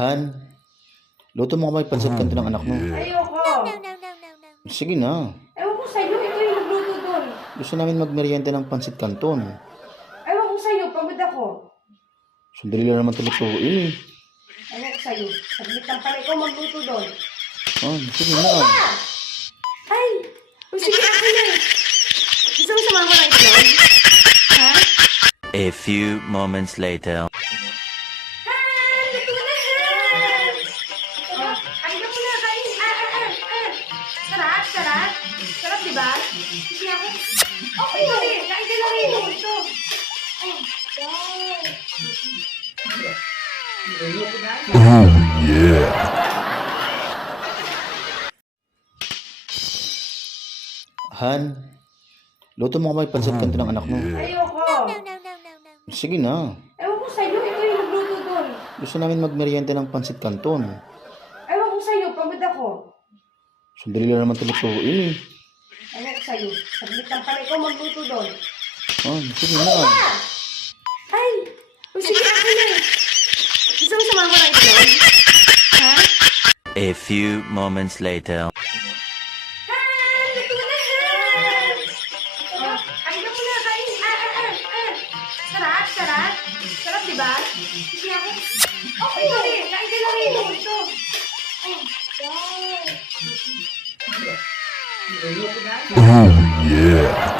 Han, luto mo kamay pansit kanto ng anak mo. Ayoko. Sige na. Ewan ko sa'yo, ito yung nagluto doon. Gusto namin magmerienda ng pansit kanton. Ewan ko sa'yo, pagod ako. Sandali lang naman tulutuin eh. Ewan ko sa'yo, saglit lang pala ikaw magluto doon. Sige na. Ay! O sige, ako na eh. Gusto mo sumama ng itlog? Ha? A few moments later. Han! Luto na, Han! Oh, kain na muna, kain. Sarap, sarap. Sarap, diba? Sige ako. Okay, okay. Kain ka lang ito. Ito. Han, luto mo kamay pansit kanto ng anak mo. Ayoko. Sige na. Ewan ko sa'yo, ito yung nagluto doon. Gusto namin magmerienda ng pansit kanton. Ewan ko sa'yo, pagod ako. Sandali lang naman tulutuin eh. Ewan ko sa'yo, saglit lang pala ikaw magluto doon. Sige na. Ay! O sige, ako na eh. Gusto mo sumama ng itlog? Ha? A few moments later. Han! Luto na, Han! Oh, kain na muna, kain. Sarap, sarap. Sarap, diba? Sige ako. Okay, okay. Kain ka lang ito. Ito. Oh yeah.